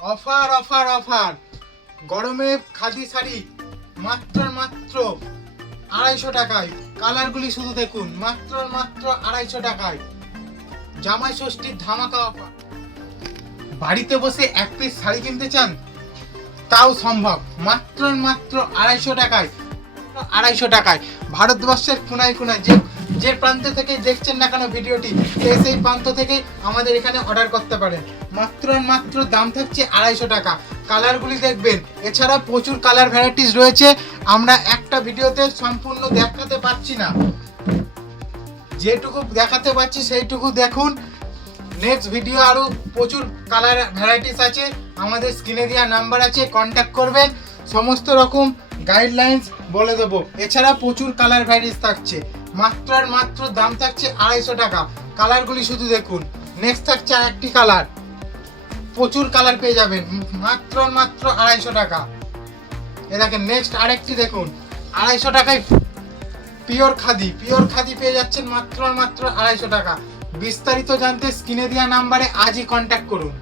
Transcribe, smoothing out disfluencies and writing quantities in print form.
Offer offer offer, গরমে খাদি শাড়ি মাত্র 250 টাকায়। কালারগুলি শুধু দেখুন, মাত্র 250 টাকায়। জামাই ষষ্ঠীর ধামাকা অফার। বাড়িতে বসে এক পিস শাড়ি কিনতে চান, তাও সম্ভব, মাত্র 250 টাকায়। 250 টাকায় ভারতবর্ষের কোনায় কোনায় যে প্রান্ত থেকে দেখছেন না কেন ভিডিওটি, সেই প্রান্ত থেকে আমাদের এখানে অর্ডার করতে পারেন। মাত্র দাম থাকছে 250 টাকা। কালারগুলি দেখবেন, এছাড়া প্রচুর কালার ভ্যারাইটিস রয়েছে, আমরা একটা ভিডিওতে সম্পূর্ণ দেখাতে পারছি না, যেটুকু দেখাতে পাচ্ছি সেইটুকু দেখুন। নেক্সট ভিডিও আরও প্রচুর কালার ভ্যারাইটিস আছে, আমাদের স্ক্রিনে দেওয়া নাম্বার আছে, কন্ট্যাক্ট করবেন, সমস্ত রকম গাইডলাইন্স বলে দেবো। এছাড়া প্রচুর কালার ভ্যারাইটিস থাকছে, মাত্র দাম থাকছে 250 টাকা। কালারগুলি শুধু দেখুন। নেক্সট থাকছে আরেকটি কালার, প্রচুর কালার পেয়ে যাবেন, মাত্র 250 টাকা। এ দেখেন নেক্সট আরেকটি দেখুন, 250 টাকায় পিওর খাদি পেয়ে যাচ্ছেন মাত্র 250 টাকা। বিস্তারিত জানতে স্ক্রিনে দেওয়া নাম্বারে আজই কন্ট্যাক্ট করুন।